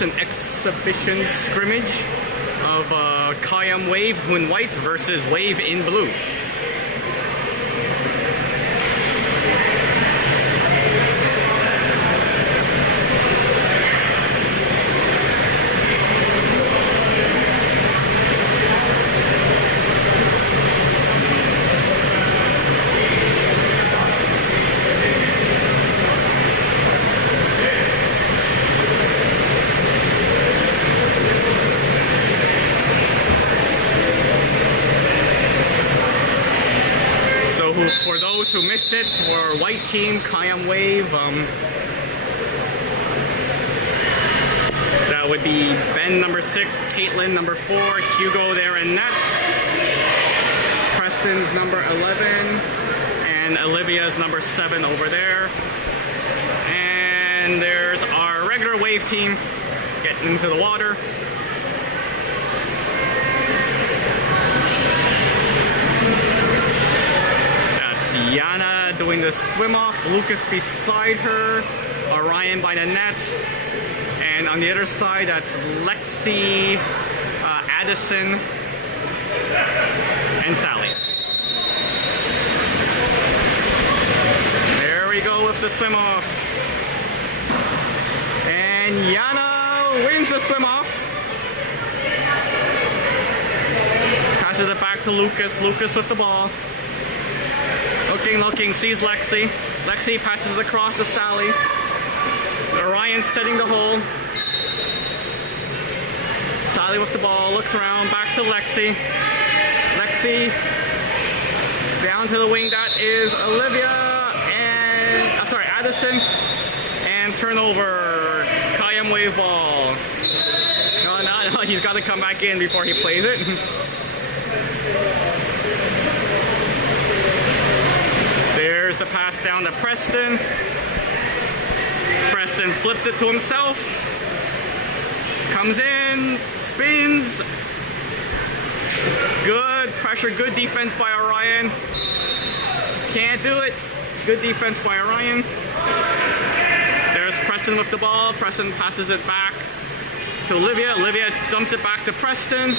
watch an exhibition scrimmage of CAEM Wave in white versus Wave in blue. For those who missed it, for white team, CAEM Wave, that would be Ben number 6, Caitlin number 4, Hugo there in nets, Preston's number 11, and Olivia's number 7 over there. And there's our regular Wave team getting into the water. Yana doing the swim off, Lucas beside her, Orion by the net, and on the other side that's Lexi, Addison, and Sally. There we go with the swim off. And Yana wins the swim off. Passes it back to Lucas, Lucas with the ball. Looking, sees Lexi. Lexi passes across to Sally. Orion setting the hole. Sally with the ball, looks around, back to Lexi. Lexi down to the wing, that is Olivia and, Addison. And turnover, CAEM Wave ball. No, he's got to come back in before he plays it. There's the pass down to Preston. Preston flips it to himself. Comes in, spins. Good pressure, good defense by Orion. Can't do it. Good defense by Orion. There's Preston with the ball. Preston passes it back to Olivia. Olivia dumps it back to Preston.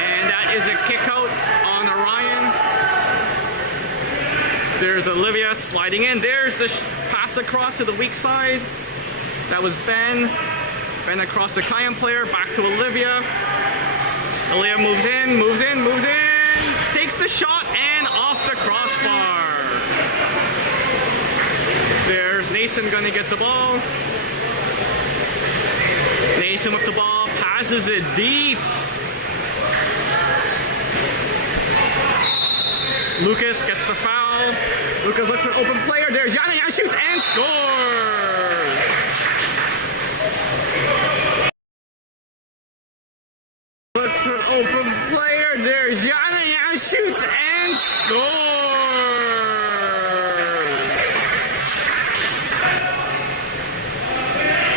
And that is a kick out on Orion. There's Olivia sliding in. There's the pass across to the weak side. That was Ben. Ben across the CAEM player. Back to Olivia. Olivia moves in. Takes the shot and off the crossbar. There's Nathan going to get the ball. Nathan with the ball. Passes it deep. Lucas gets the foul. Lucas looks for an open player. There's Yana. Yana shoots and scores. Looks for an open player. There's Yana. Yana shoots and scores.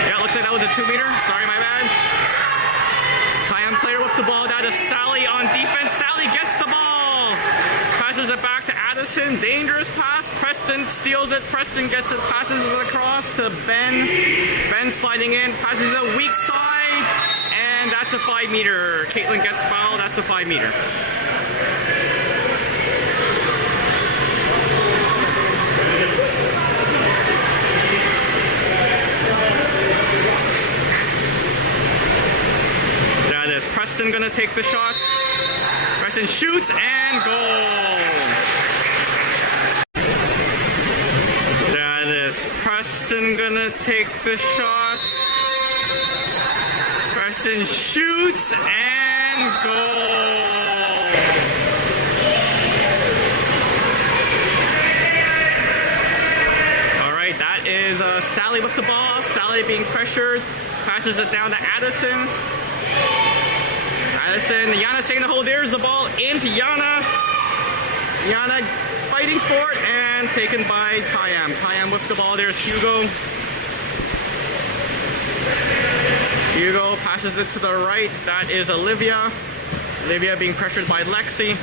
Yeah, looks like that was a 2-meter. Sorry, my bad. CAEM player with the ball. That is Sally on defense. Sally gets the ball. Passes it back to Addison. Dangerous pass. Preston steals it. Preston gets it. Passes it across to Ben. Ben sliding in. Passes it weak side. And that's a 5-meter. Caitlin gets fouled. That's a 5-meter. That is Preston going to take the shot. Preston shoots and goal. That is Preston gonna take the shot. Preston shoots and goal. All right, that is Sally with the ball. Sally being pressured. Passes it down to Addison. Addison, Yana staying the hole. There's the ball into Yana. Yana fighting for it and taken by CAEM. CAEM with the ball. There's Hugo. Hugo passes it to the right. That is Olivia. Olivia being pressured by Lexi.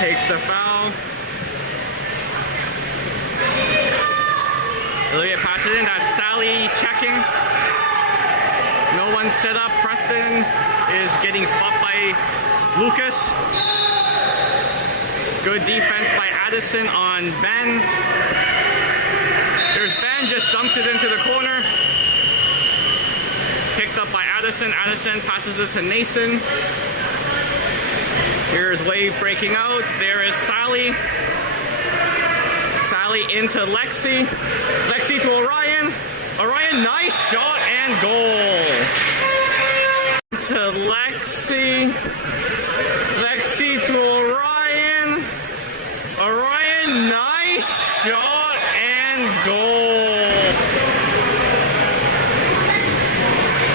Takes the foul. checking. No one set up. Preston is getting fought by Lucas. Good defense by Addison on Ben. There's Ben, just dumps it into the corner. Picked up by Addison. Addison passes it to Nathan. Here's Wave breaking out. There is Sally. Sally into Lexi. Lexi to Orion. Orion, nice shot and goal. To Lexi. Lexi to Orion. Orion, nice shot and goal.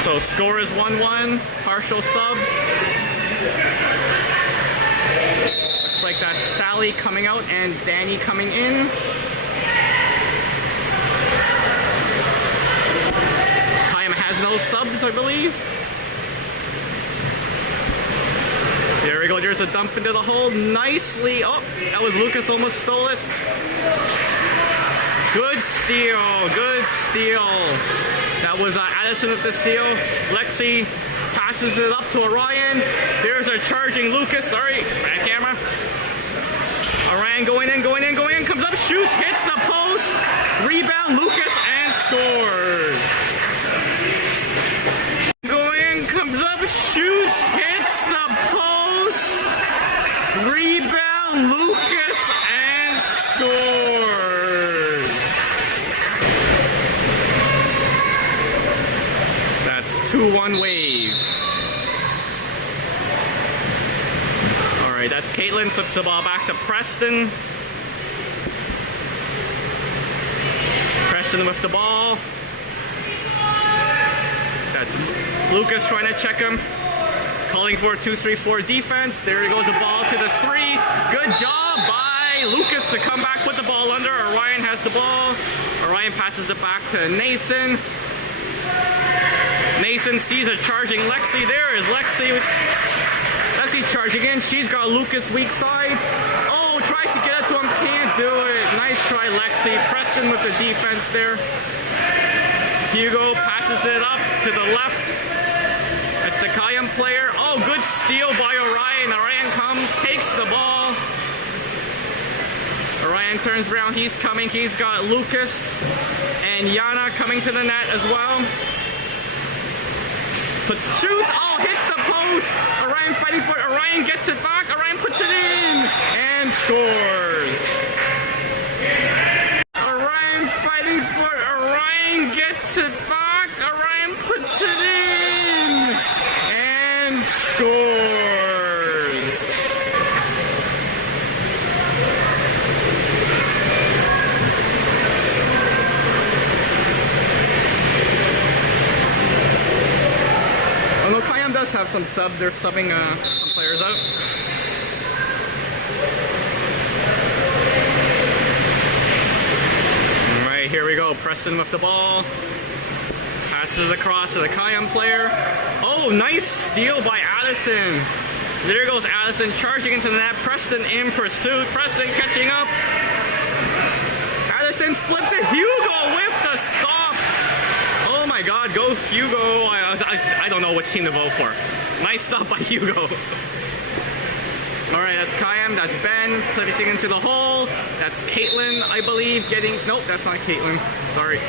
So score is 1-1. Partial subs. Looks like that's Sally coming out and Danny coming in. CAEM has no subs, I believe. There we go. There's a dump into the hole. Nicely. Oh, that was Lucas. Almost stole it. Good steal. Good steal. That was Addison with the steal. Lexi passes it up to Orion. There's a charging Lucas. Sorry, bad camera. Orion going in, going in, going in. Comes up, shoots, hits the post. Rebound, Lucas, and scores. Going in, comes up, shoots, hits the post. Rebound, Lucas, and scores. That's 2-1 Wave. Alright, that's Caitlin, flips the ball back to Preston. Preston with the ball. That's Lucas trying to check him. Calling for a 2-3-4 defense. There he goes, the ball to the 3. Good job by Lucas to come back with the ball under. Orion has the ball. Orion passes it back to Nathan. Nathan sees a charging Lexi. There is Lexi. Lexi's charging in. She's got Lucas weak side. Oh, tries to get it to him. Can't do it. Nice try, Lexi. Preston with the defense there. Hugo passes it up to the left. That's the CAEM player. Oh, good steal by Orion. Orion comes, takes the ball. Orion turns around. He's coming. He's got Lucas and Yana coming to the net as well. But shoots. Oh, hits the post. Orion fighting for it. Orion gets it back. Orion puts it in and scores. Orion fighting for it. Orion gets it back. Orion puts it in and scores. Although CAEM does have some subs, they're subbing some players out. Alright, here we go. Preston with the ball. Passes across to the CAEM player. Oh, nice steal by Addison. There goes Addison charging into the net. Preston in pursuit. Preston catching up. Addison flips it. Hugo with the stop. Oh my god, go Hugo. I don't know which team to vote for. Nice stop by Hugo. Alright, that's CAEM, that's Ben, placing into the hole. That's Caitlin, I believe, getting... Nope, that's not Caitlin. Sorry.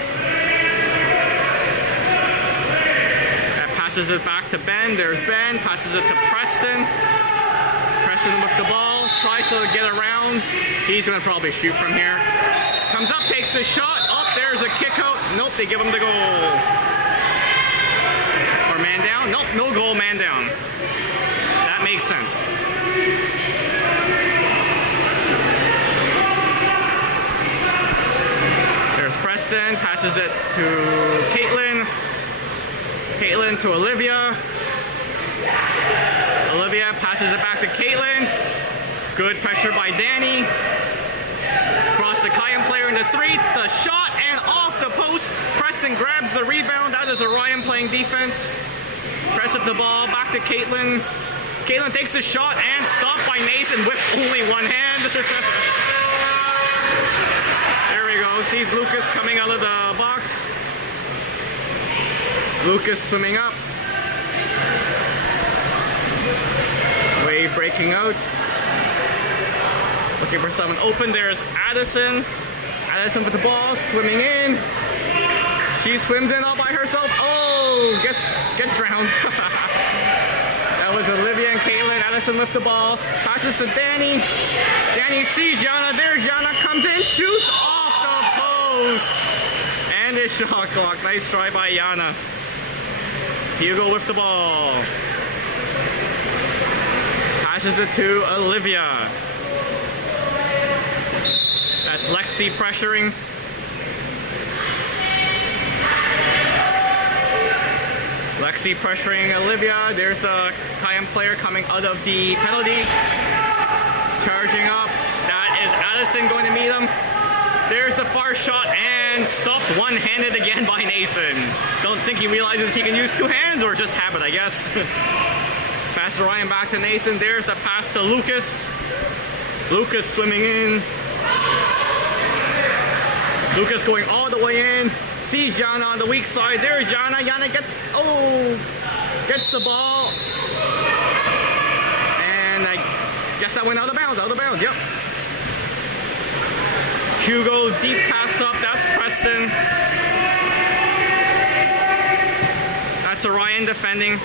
That passes it back to Ben. There's Ben. Passes it to Preston. Preston with the ball. Tries to get around. He's going to probably shoot from here. Comes up, takes the shot. Oh, there's a kick out. Nope, they give him the goal. Or man down. Nope, no goal, man down. That makes sense. There's Preston, passes it to Caitlin. Caitlin to Olivia. Olivia passes it back to Caitlin. Good pressure by Danny. Cross the CAEM player into 3. The shot and off the post. Preston grabs the rebound. That is Orion playing defense. Press up the ball back to Caitlin. Caitlin takes the shot and stopped by Nathan with only one hand. There we go. Sees Lucas coming out of the box. Lucas swimming up. Wave breaking out. Looking for someone open. There's Addison. Addison with the ball, swimming in. She swims in all by herself. Oh, gets drowned. That was Olivia and Caitlin. Addison with the ball. Passes to Danny. Danny sees Yana. There's Yana. Comes in, shoots off the post. And a shot clock. Nice try by Yana. Hugo with the ball. Passes it to Olivia. That's Lexi pressuring. Lexi pressuring Olivia. There's the CAEM player coming out of the penalty. Charging up. That is Addison going to meet him. There's the far shot and stopped one-handed again by Nathan. Don't think he realizes he can use two hands, or just habit, I guess. Pass to Ryan, back to Nathan. There's the pass to Lucas. Lucas swimming in. Lucas going all the way in. Sees Jana on the weak side. There's Jana. Jana gets the ball. And I guess that went out of bounds. Yep. Hugo, deep pass up. That's Preston. That's Orion defending.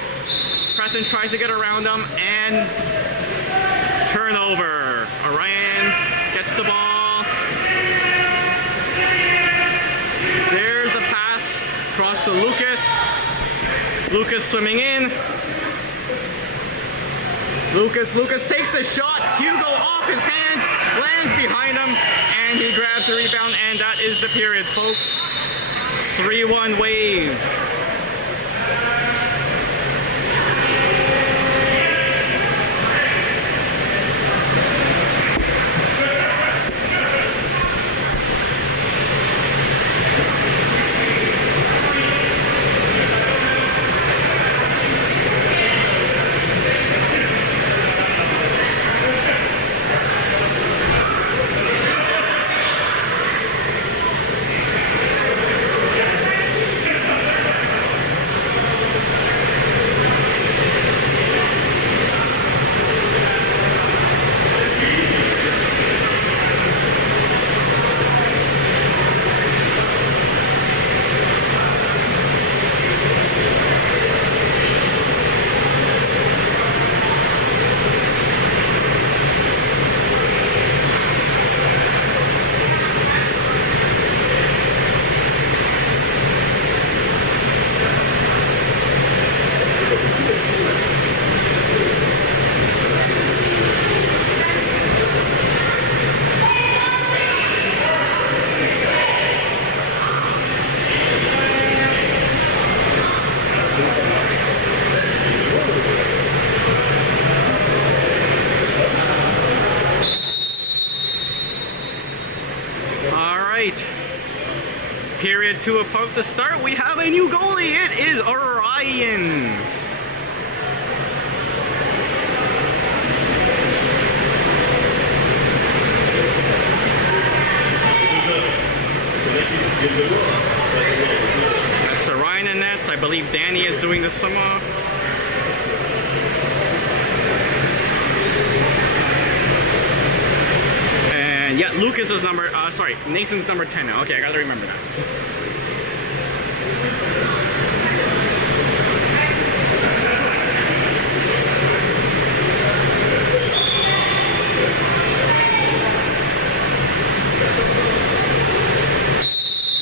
Preston tries to get around him, and turnover. Orion gets the ball. There's the pass across to Lucas. Lucas swimming in. Lucas takes the shot. Hugo off his hands, lands behind him, and he grabs the rebound, and that is the period, folks. 3-1 Wave. Period 2 about to start. We have a new goalie. It is Orion. That's Orion in nets. I believe Danny is doing the sum off. And yeah, Lucas is number, Nathan's number 10 now. Okay, I gotta remember that.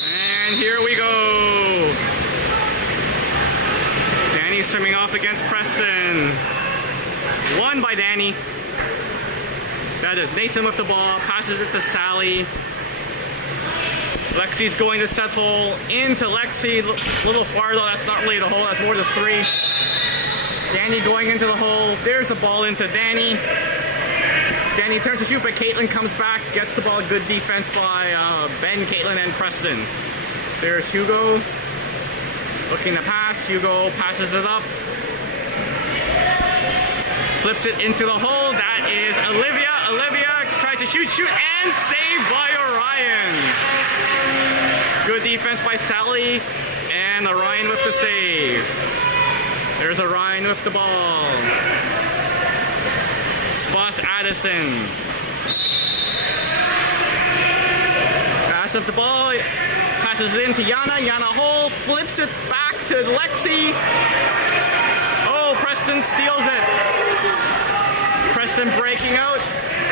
And here we go. Danny swimming off against Preston. Won by Danny. That is Nathan with the ball, passes it to Sally. Lexi's going to set hole into Lexi. A little far though, that's not really the hole, that's more the 3. Danny going into the hole. There's the ball into Danny. Danny turns to shoot, but Caitlin comes back, gets the ball. Good defense by Ben, Caitlin, and Preston. There's Hugo. Looking to pass. Hugo passes it up. Flips it into the hole. That is Olivia. Olivia tries to shoot, and saved by Orion. Good defense by Sally. And Orion with the save. There's Orion with the ball. Spots Addison. Pass up the ball. Passes it into Yana. Yana hole. Flips it back to Lexi. Oh, Preston steals it. Preston breaking out.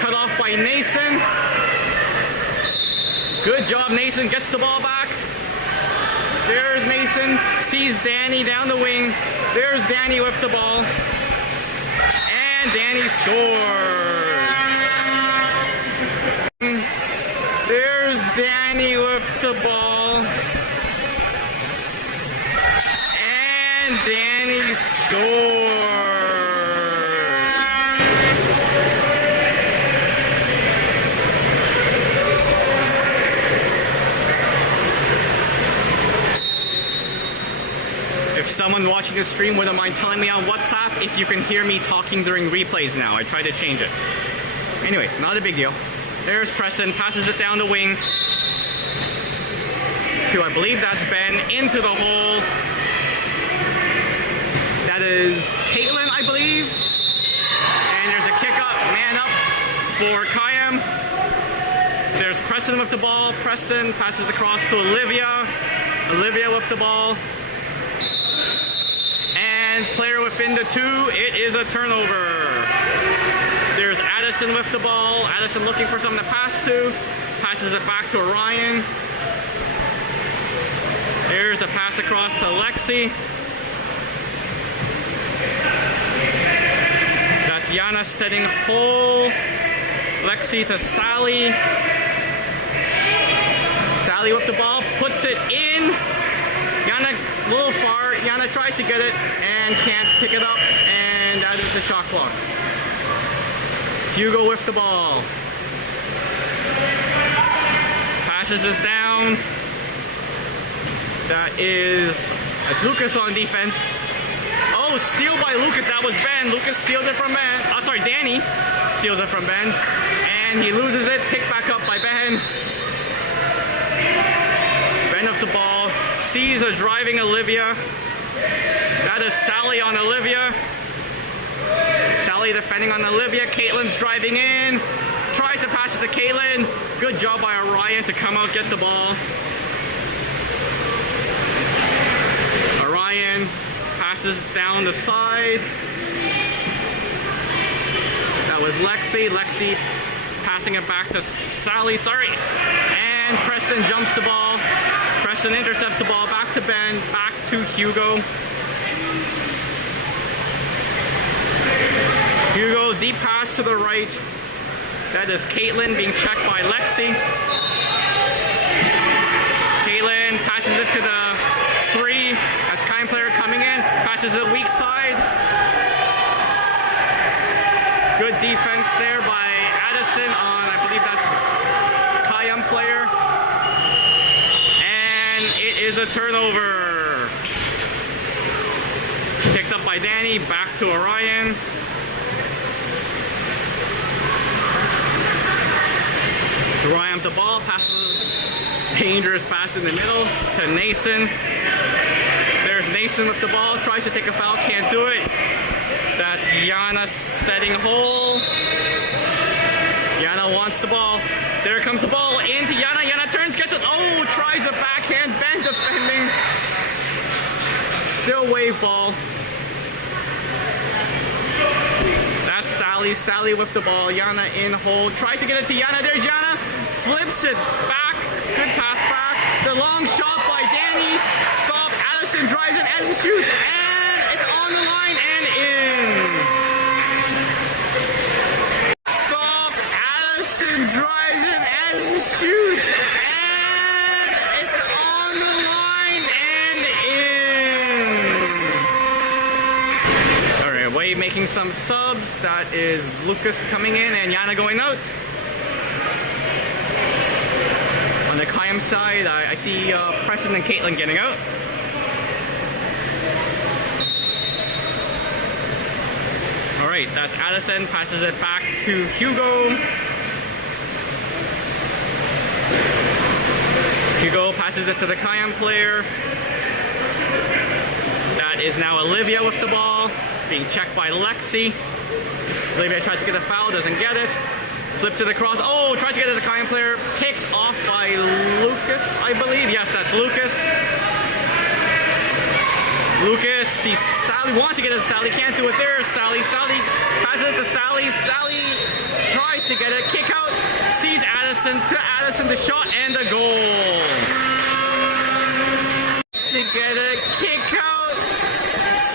Cut off by Nathan. Good job, Nathan. Gets the ball back. There's Nathan. Sees Danny down the wing. There's Danny with the ball. And Danny scores. There's Danny with the ball. And Danny scores. If someone watching the stream wouldn't mind telling me on WhatsApp if you can hear me talking during replays now. I tried to change it. Anyways, not a big deal. There's Preston, passes it down the wing to, I believe that's Ben, into the hole. That is Caitlin, I believe. And there's a kick up, man up for CAEM. There's Preston with the ball. Preston passes across to Olivia. Olivia with the ball. And player within the 2, it is a turnover. There's Addison with the ball. Addison looking for someone to pass to. Passes it back to Orion. There's a pass across to Lexi. That's Yana setting hole. Lexi to Sally. Sally with the ball, puts it in. Yana a little far. Yana tries to get it and can't pick it up. And that is the shot clock. Hugo with the ball. Passes this down. That is Lucas on defense. Oh, steal by Lucas. That was Ben. Lucas steals it from Ben. Oh, sorry, Danny steals it from Ben. And he loses it. Picked back up by Ben. Ben with the ball. Sees a driving Olivia. That is Sally on Olivia. Sally defending on Olivia. Caitlin's driving in. Tries to pass it to Caitlin. Good job by Orion to come out, get the ball. Orion passes down the side. That was Lexi. Lexi passing it back to Sally. Sorry. And Preston jumps the ball. Preston intercepts the ball. Back to Ben. Back to Hugo. Hugo, deep pass to the right. That is Caitlin being checked by Lexi. Caitlin passes it to the 3. That's CAEM player coming in. Passes it weak side. Good defense there by Addison on, I believe that's CAEM player. And it is a turnover. Picked up by Danny. Back to Orion. Orion with the ball, passes, dangerous pass in the middle to Nathan. There's Nathan with the ball, tries to take a foul, can't do it. That's Yana setting hole. Yana wants the ball. There comes the ball into Yana. Yana turns, gets it. Oh, tries a backhand. Ben defending. Still wave ball. That's Sally. Sally with the ball. Yana in hold. Tries to get it to Yana. There's Yana. Flips it back. Good pass back. The long shot by Danny. Stop. Addison drives it and shoots. And it's on the line and in. Stop. Addison drives it and shoots. And it's on the line and in. Alright, Wade making some subs. That is Lucas coming in and Yana going out. On the CAEM side, I see Preston and Caitlin getting out. Alright, that's Addison, passes it back to Hugo. Hugo passes it to the CAEM player. That is now Olivia with the ball, being checked by Lexi. Olivia tries to get a foul, doesn't get it. Flips to the cross. Oh, tries to get it to the CAEM player. Picked off by Lucas, I believe. Yes, that's Lucas. Lucas sees Sally, wants to get it to Sally, can't do it. There's Sally. Sally passes it to Sally. Sally tries to get it. Kick out. Sees Addison. To Addison, the shot and the goal. To get it. Kick out.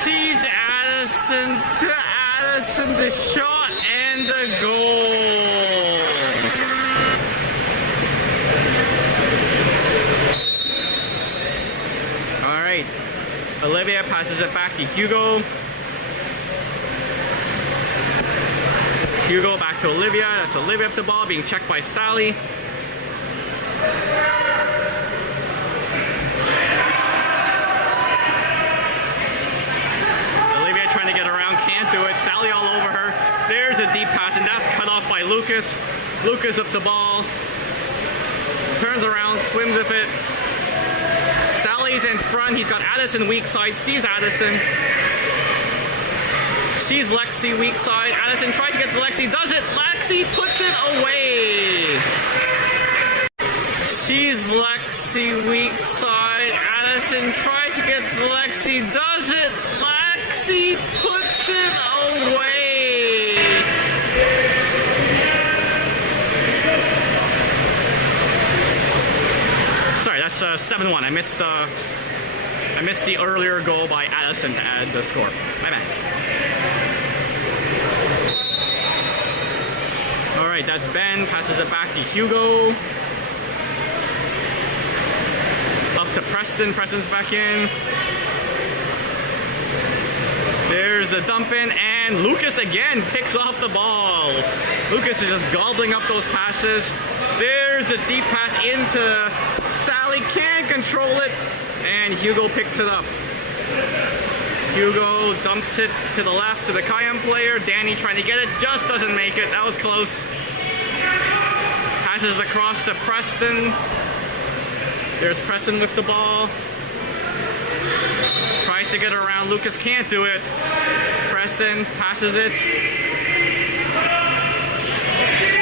Sees Addison. To Addison, the shot and the goal. Olivia passes it back to Hugo. Hugo back to Olivia. That's Olivia with the ball, being checked by Sally. Olivia trying to get around, can't do it. Sally all over her. There's a deep pass, and that's cut off by Lucas. Lucas with the ball. Turns around, swims with it. Sally's in front. He's got Addison weak side. Sees Addison. Sees Lexi weak side. Addison tries to get to Lexi. Does it. Lexi puts it away. Sees Lexi weak side. Addison tries to get to Lexi. Does it. Lexi puts it away. Sorry, that's 7-1. I missed the earlier goal by Addison to add the score. My bad. All right, that's Ben. Passes it back to Hugo. Up to Preston. Preston's back in. There's the dump in, and Lucas again picks off the ball. Lucas is just gobbling up those passes. There's the deep pass into Sally, can't control it, and Hugo picks it up. Hugo dumps it to the left to the CAEM player. Danny trying to get it, just doesn't make it. That was close. Passes across to Preston. There's Preston with the ball. Tries to get around. Lucas can't do it. Preston passes it.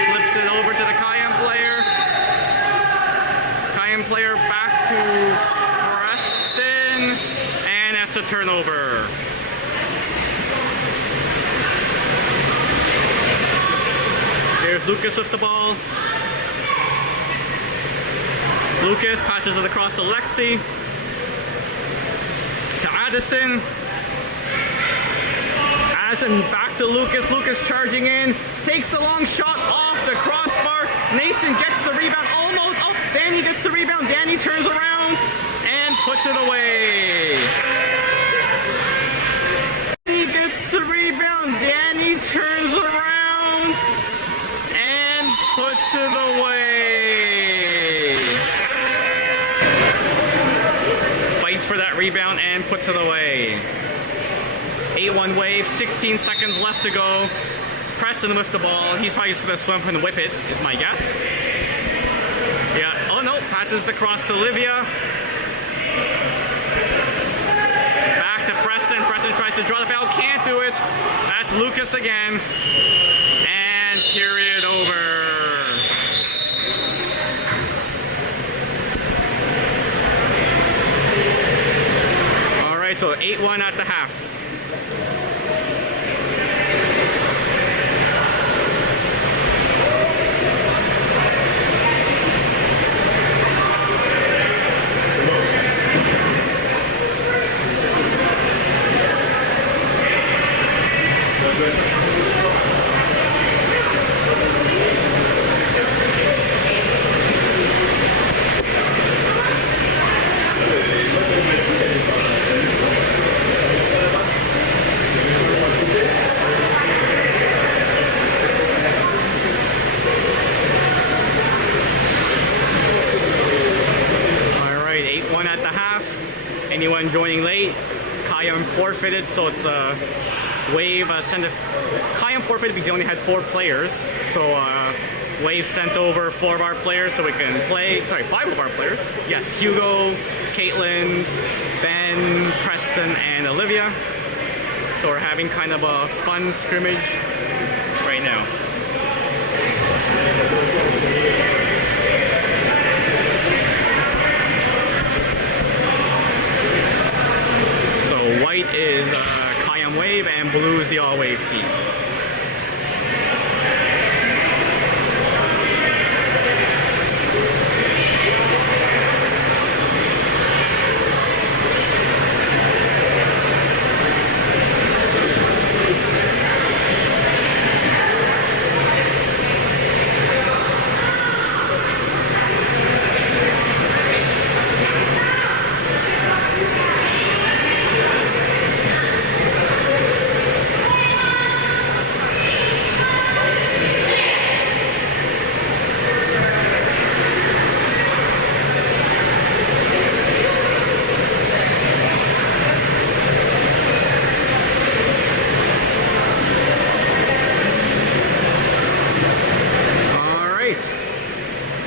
Flips it over to the CAEM player. CAEM player back to Preston. And that's a turnover. There's Lucas with the ball. Lucas passes it across to Lexi. To Addison. Addison back to Lucas. Lucas charging in. Takes the long shot off the crossbar. Nathan gets the rebound. Almost. Oh, Danny gets the rebound. Danny turns around and puts it away. Danny gets the rebound. Danny turns around and puts it away. Fights for that rebound and puts it away. 8-1 wave, 16 seconds left to go. Preston with the ball. He's probably just going to swim up and whip it, is my guess. Yeah, oh no, passes the cross to Olivia. Back to Preston. Preston tries to draw the foul, can't do it. That's Lucas again. And period over. Alright, so 8-1 at the half. Anyone joining late, CAEM forfeited, so it's a wave. CAEM forfeited because he only had 4 players, so Wave sent over 4 of our players so we can play. Sorry, 5 of our players. Yes, Hugo, Caitlin, Ben, Preston, and Olivia. So we're having kind of a fun scrimmage right now. So white is CAEM Wave and blue is the all wave team.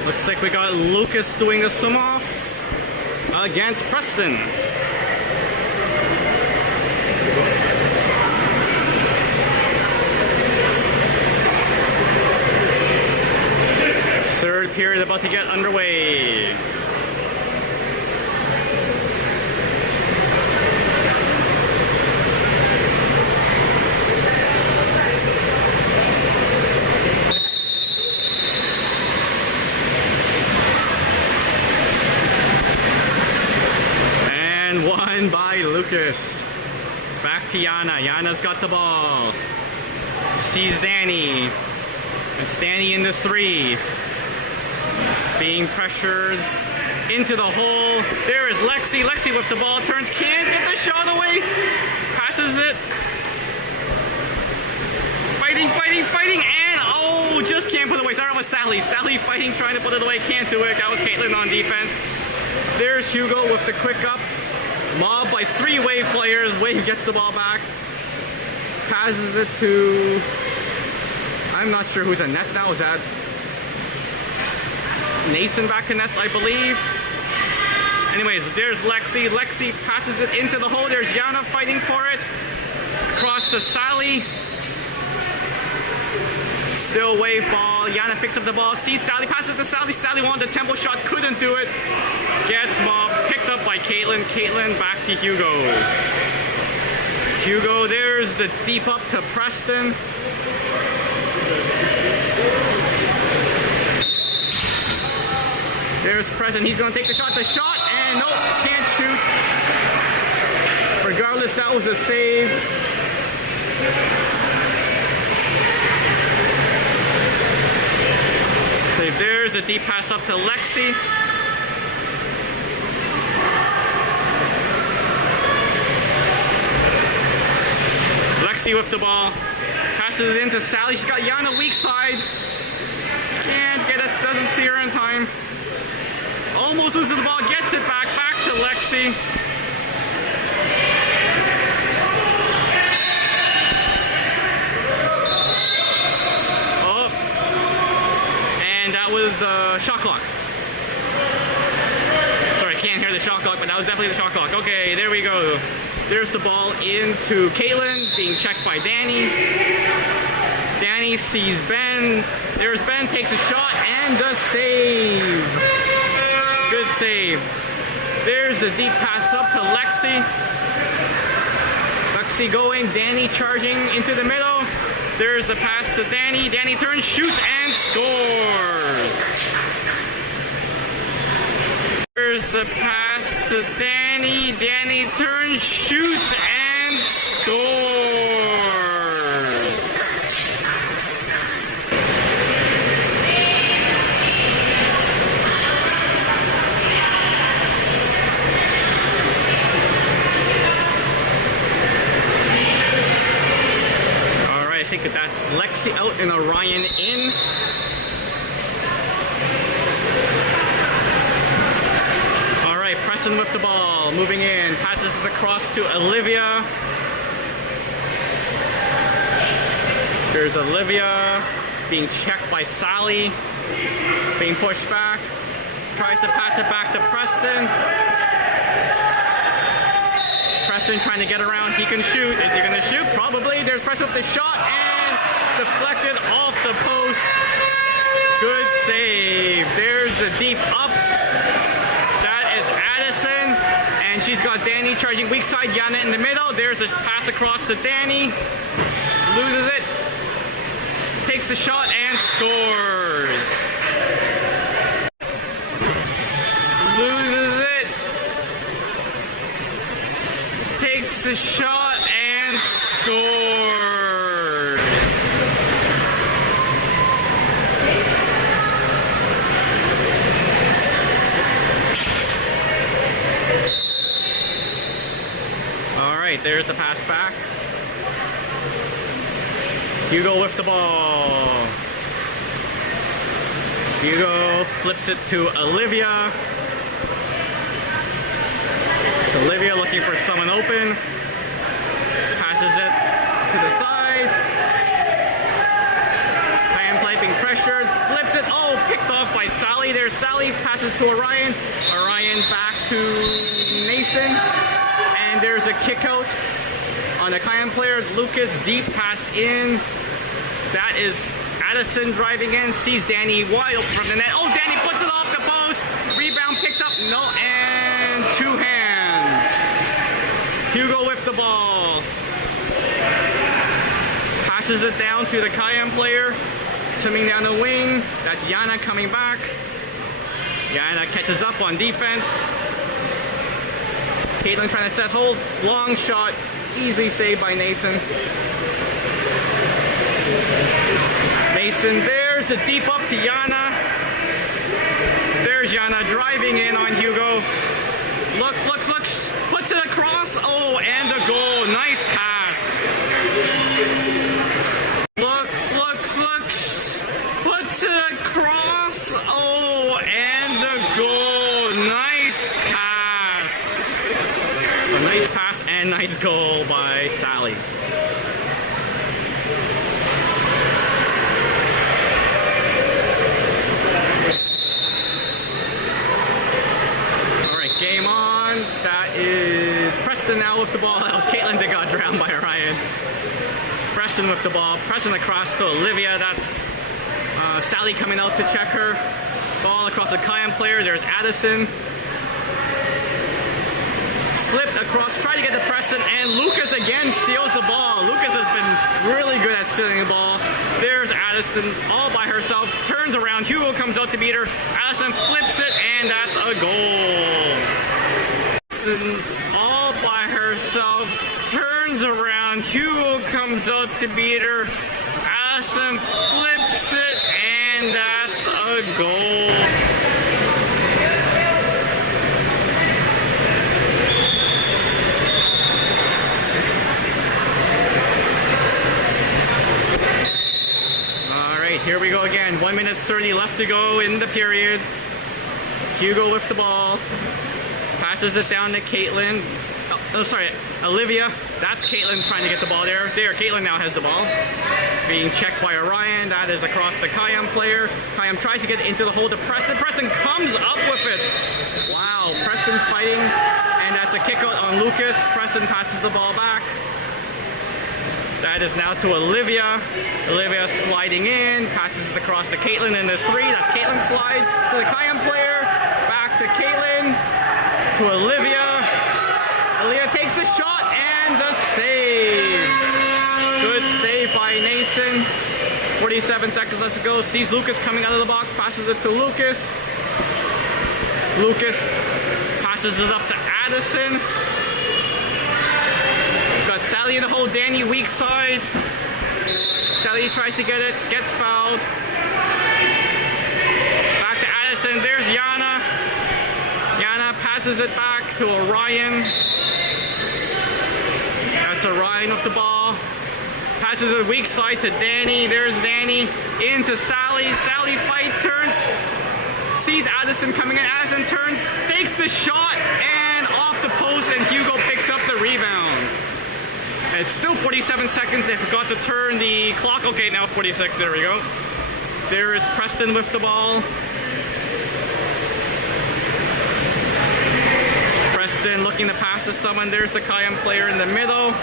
Looks like we got Lucas doing a swim off against Preston. Third period about to get underway. Won by Lucas. Back to Yana. Yana's got the ball. Sees Danny. It's Danny in the 3. Being pressured into the hole. There is Lexi. Lexi with the ball. Turns. Can't get the shot away. Passes it. Fighting, fighting, fighting. And oh, just can't put it away. Sorry, it was Sally. Sally fighting, trying to put it away. Can't do it. That was Caitlin on defense. There's Hugo with the quick up. Mobbed by 3 Wave players. Wave gets the ball back. Passes it to... I'm not sure who's in nets now. Is that Nathan back in nets, I believe? Anyways, there's Lexi. Lexi passes it into the hole. There's Yana fighting for it. Across to Sally. Still Wave ball. Yana picks up the ball. Sees Sally. Passes to Sally. Sally wanted a tempo shot. Couldn't do it. Gets mobbed. Picked up by Caitlin. Caitlin back to Hugo. Hugo, there's the deep up to Preston. There's Preston. He's going to take the shot. The shot. And nope, can't shoot. Regardless, that was a save. Save. There's the deep pass up to Lexi. With the ball, passes it into Sally. She's got Yana weak side. Can't get it, doesn't see her in time. Almost loses the ball, gets it back to Lexi. Oh, and that was the shot clock. Sorry, I can't hear the shot clock, but that was definitely the shot clock. Okay, there we go. There's the ball into Caitlin, being checked by Danny. Danny sees Ben. There's Ben, takes a shot, and the save. Good save. There's the deep pass up to Lexi. Lexi going, Danny charging into the middle. There's the pass to Danny. Danny turns, shoots, and scores. There's the pass to Danny. Danny turns, shoots, and scores. All right, I think that's Lexi out and Orion in. Preston with the ball, moving in, passes it across to Olivia. There's Olivia being checked by Sally, being pushed back. Tries to pass it back to Preston. Preston trying to get around. He can shoot. Is he going to shoot? Probably. There's Preston with the shot and deflected off the post. Good save. There's the deep up. That is Addison. And she's got Danny charging weak side. Yana in the middle. There's a pass across to Danny. Loses it. Takes the shot and scores. Loses it. Takes the shot and scores. All right, there's the pass back. Hugo with the ball. Hugo flips it to Olivia. It's Olivia looking for someone open. Passes it to the side. Hand piping pressured. Flips it. Oh, picked off by Sally. There's Sally. Passes to Orion. Orion back to Mason. And there's a kick out on the CAEM player. Lucas deep pass in. That is Addison driving in. Sees Danny wide open from the net. Oh, Danny puts it off the post. Rebound picked up. No, and two hands. Hugo with the ball. Passes it down to the CAEM player. Swimming down the wing. That's Yana coming back. Yana catches up on defense. Caitlin trying to set hold. Long shot. Easy save by Nathan. Mason, there's the deep up to Yana. There's Yana driving in on Hugo. Looks, puts it across. Oh, and the goal. Nice pass. Looks, puts it across. Oh, and the goal. Nice pass. A nice pass and nice goal by Sally. Game on. That is Preston now with the ball. That was Caitlin that got drowned by Orion. Preston with the ball. Preston across to Olivia. That's Sally coming out to check her. Ball across the CAEM player. There's Addison. Slipped across. Tried to get to Preston. And Lucas again steals the ball. Lucas has been really good at stealing the ball. There's Addison all by herself. Turns around. Hugo comes out to beat her. Addison flips it. And that's a goal. All by herself, turns around, Hugo comes out to beat her, Addison flips it, and that's a goal. Alright, here we go again. 1 minute 30 left to go in the period. Hugo with the ball. Passes it down to Caitlin. Oh, sorry, Olivia. That's Caitlin trying to get the ball there. Caitlin now has the ball. Being checked by Orion. That is across the CAEM player. CAEM tries to get into the hole to Preston. Preston comes up with it. Wow, Preston's fighting. And that's a kick out on Lucas. Preston passes the ball back. That is now to Olivia. Olivia sliding in. Passes it across to Caitlin in the three. That's Caitlin slides to the CAEM player. Back to Caitlin. To Olivia. Olivia takes the shot and the save. Good save by Nathan. 47 seconds left to go. Sees Lucas coming out of the box. Passes it to Lucas. Lucas passes it up to Addison. Got Sally in the hole. Danny weak side. Sally tries to get it. Gets fouled. Back to Addison. There's Yana. Yana passes it back to Orion. That's Orion with the ball. Passes it weak side to Danny. There's Danny. Into Sally. Sally fights, turns. Sees Addison coming in. Addison turns. Takes the shot and off the post, and Hugo picks up the rebound. It's still 47 seconds. They forgot to turn the clock. Okay, now 46. There we go. There is Preston with the ball. Preston looking to pass to someone. There's the CAEM player in the middle.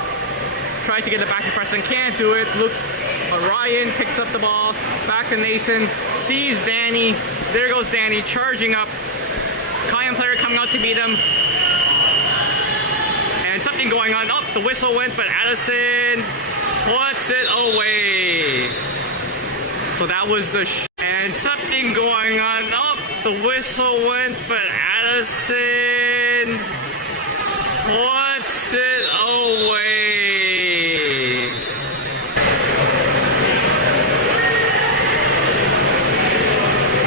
Tries to get it back to Preston. Can't do it. Luke Orion picks up the ball. Back to Nathan. Sees Danny. There goes Danny charging up. CAEM player coming out to meet him. And something going on. Oh, the whistle went, but Addison puts it away. So that was the and something going on. Oh, the whistle went, but Addison puts it away.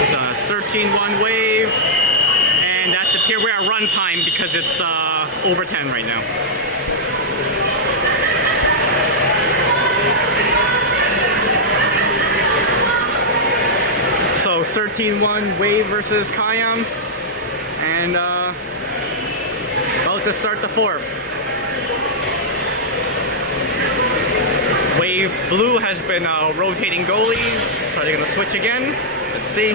It's a 13-1 wave, and that's the here we're at runtime because it's over 10 right now. So 13-1 Wave versus CAEM, and about to start the fourth. Wave Blue has been rotating goalies. Are they going to switch again? Let's see.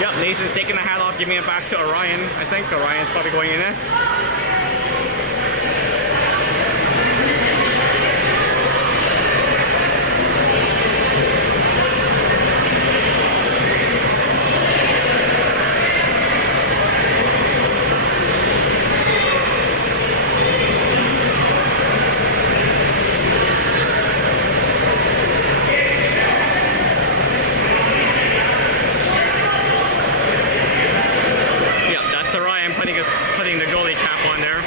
Yep, Nathan's taking the hat off, giving it back to Orion. I think Orion's probably going in it. Putting the goalie cap on there.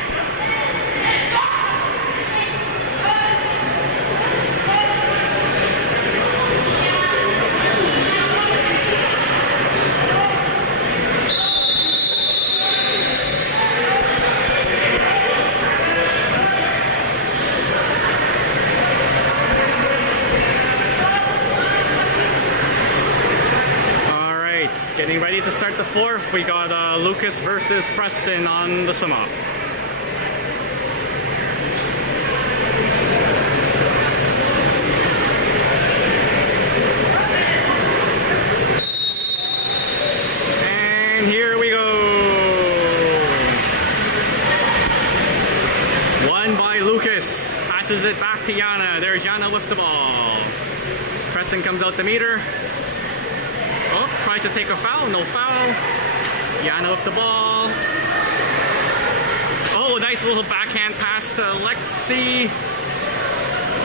Getting ready to start the fourth. We got Lucas versus Preston on the swim-off. And here we go. Won by Lucas. Passes it back to Yana. There's Yana with the ball. Preston comes out the meter. Oh, tries to take a foul, no foul. Yana with the ball. Oh, nice little backhand pass to Lexi.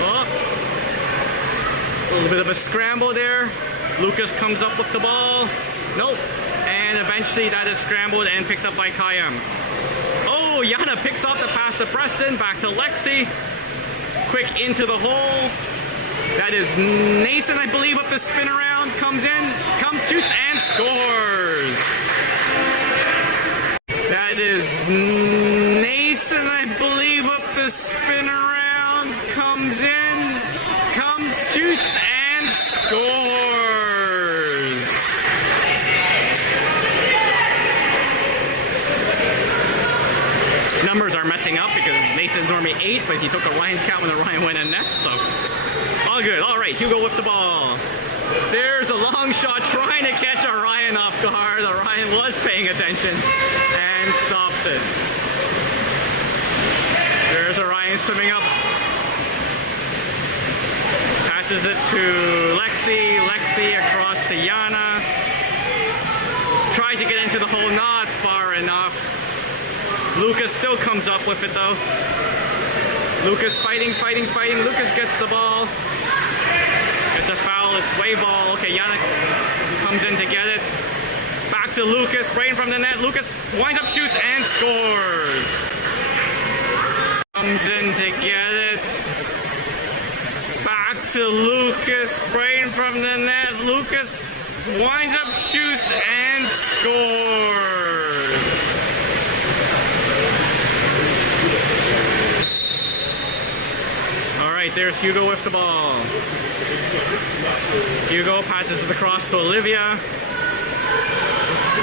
Oh, a little bit of a scramble there. Lucas comes up with the ball. Nope. And eventually that is scrambled and picked up by CAEM. Oh, Yana picks off the pass to Preston. Back to Lexi. Quick into the hole. That is Nathan, I believe, with the spin around. Comes in, shoots, and scores. That is Nathan, I believe, with the spin around. Comes in, shoots, and scores. Numbers are messing up because Nathan's normally 8, but he took Orion's count when Orion went in next, so all good. All right, Hugo with the ball. There's a long shot trying to catch Orion off guard. Orion was paying attention and stops it. There's Orion swimming up. Passes it to Lexi. Lexi across to Yana. Tries to get into the hole, not far enough. Lucas still comes up with it though. Lucas fighting. Lucas gets the ball. It's a foul, it's wave ball. Okay, Yana comes in to get it. Back to Lucas, right in from the net. Lucas winds up, shoots, and scores. Comes in to get it. Back to Lucas, right in from the net. Lucas winds up, shoots, and scores. All right, there's Hugo with the ball. Hugo passes it across to Olivia.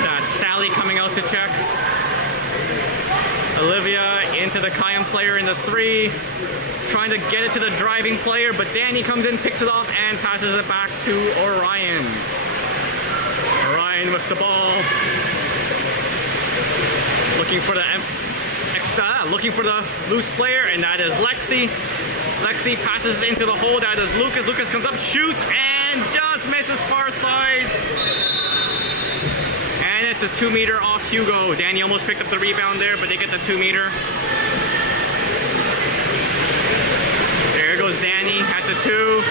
That's Sally coming out to check. Olivia into the CAEM player in the 3. Trying to get it to the driving player, but Danny comes in, picks it off, and passes it back to Orion. Orion with the ball. Looking for the loose player, and that is Lexi. Lexi passes it into the hole. That is Lucas. Lucas comes up, shoots, and just misses far side. And it's a 2-meter off Hugo. Danny almost picked up the rebound there, but they get the 2-meter. There goes Danny at the 2.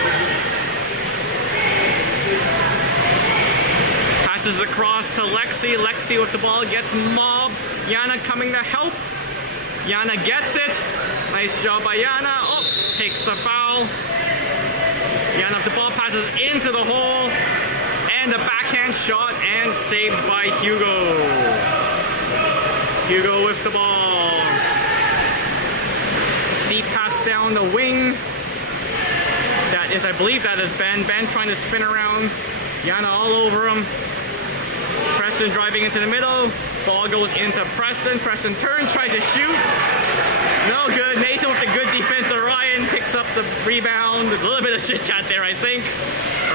Passes across to Lexi. Lexi with the ball gets mobbed. Yana coming to help. Yana gets it. Nice job by Yana. Oh, takes the foul. Yana with the ball passes into the hole. And the backhand shot and saved by Hugo. Hugo with the ball. Deep pass down the wing. That is, I believe that is Ben. Ben trying to spin around. Yana all over him. Preston driving into the middle. Ball goes into Preston. Preston turns, tries to shoot. No good. Nathan with the good defense. Orion picks up the rebound. A little bit of chit chat there, I think.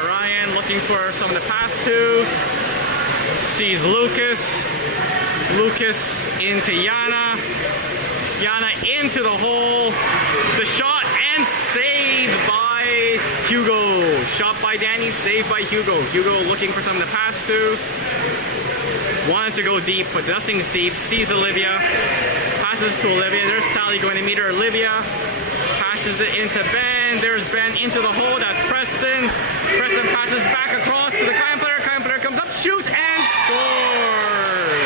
Orion looking for someone to pass to. Sees Lucas. Lucas into Yana. Yana into the hole. The shot and saved by Hugo. Shot by Danny, saved by Hugo. Hugo looking for someone to pass to. Wanted to go deep, but nothing's deep. Sees Olivia. Passes to Olivia. There's Sally going to meet her. Olivia passes it into Ben. There's Ben into the hole. That's Preston. Preston passes back across to the CAEM player. CAEM player comes up, shoots, and scores.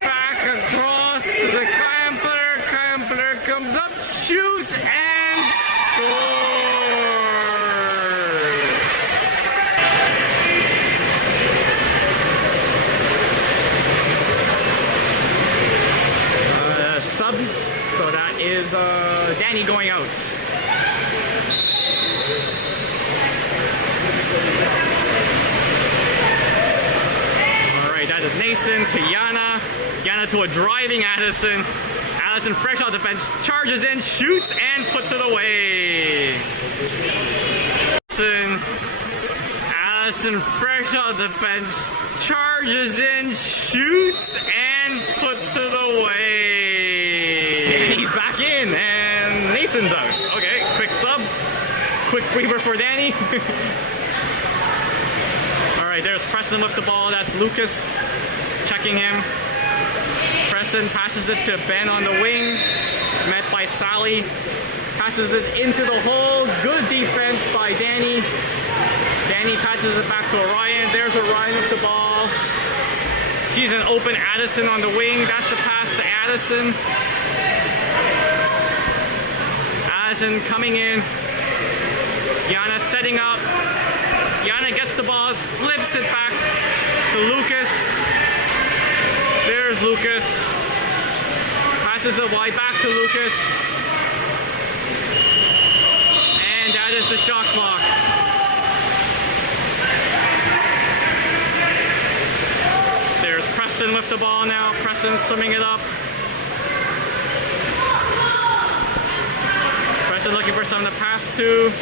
Back across to the CAEM player. CAEM player comes up, shoots, and scores. Subs, so that is Danny going out. Alright, that is Nathan to Yana. Yana to a driving Addison. Addison fresh off the bench, charges in, shoots, and puts it away. Addison fresh off the bench, charges in, shoots, and puts it away. He's back in, and Nathan's out. Okay, quick sub. Quick breather for Danny. Alright, there's Preston with the ball. That's Lucas checking him. Preston passes it to Ben on the wing. Met by Sally. Passes it into the hole. Good defense by Danny. Danny passes it back to Orion. There's Orion with the ball. Sees an open Addison on the wing. That's the pass to Addison. Addison coming in. Yana setting up. Yana gets the ball, flips it back to Lucas. There's Lucas. Passes it wide back to Lucas. And that is the shot clock. There's Preston with the ball now. Preston swimming it up. Preston looking for someone to pass to.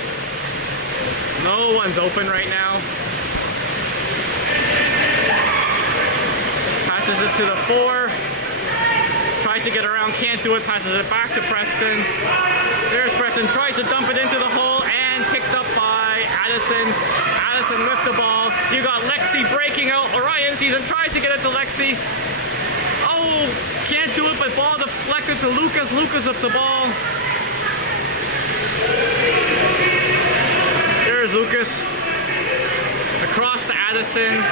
No one's open right now. Passes it to the 4. Tries to get around, can't do it. Passes it back to Preston. There's Preston. Tries to dump it into the hole and picked up by Addison. Addison with the ball. You got Lexi breaking out. Orion sees him, tries to get it to Lexi. Oh, can't do it, but ball deflected to Lucas. Lucas with the ball. There's Lucas. Across to Addison.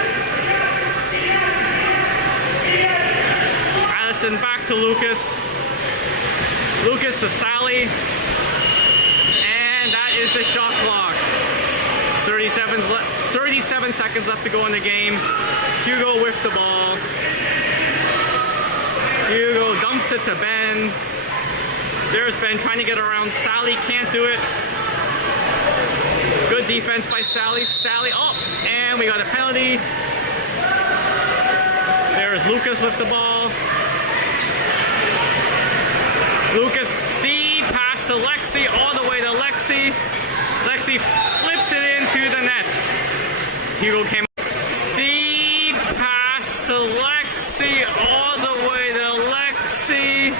Addison back to Lucas. Lucas to Sally. And that is the shot clock. 37 seconds left to go in the game. Hugo with the ball. Hugo dumps it to Ben. There's Ben trying to get around Sally, can't do it. Good defense by Sally. Sally, oh, and we got a penalty. There's Lucas with the ball. Lucas, the pass to Lexi, all the way to Lexi. Lexi flips it into the net. Hugo came. The pass to Lexi, all the way to Lexi.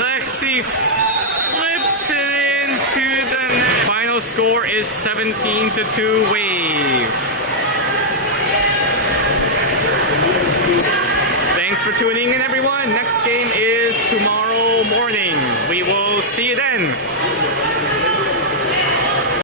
Lexi flips it into the net. Final score is 17-2 Wave. Thanks for tuning in, everyone. Next game is tomorrow morning. We will see you then.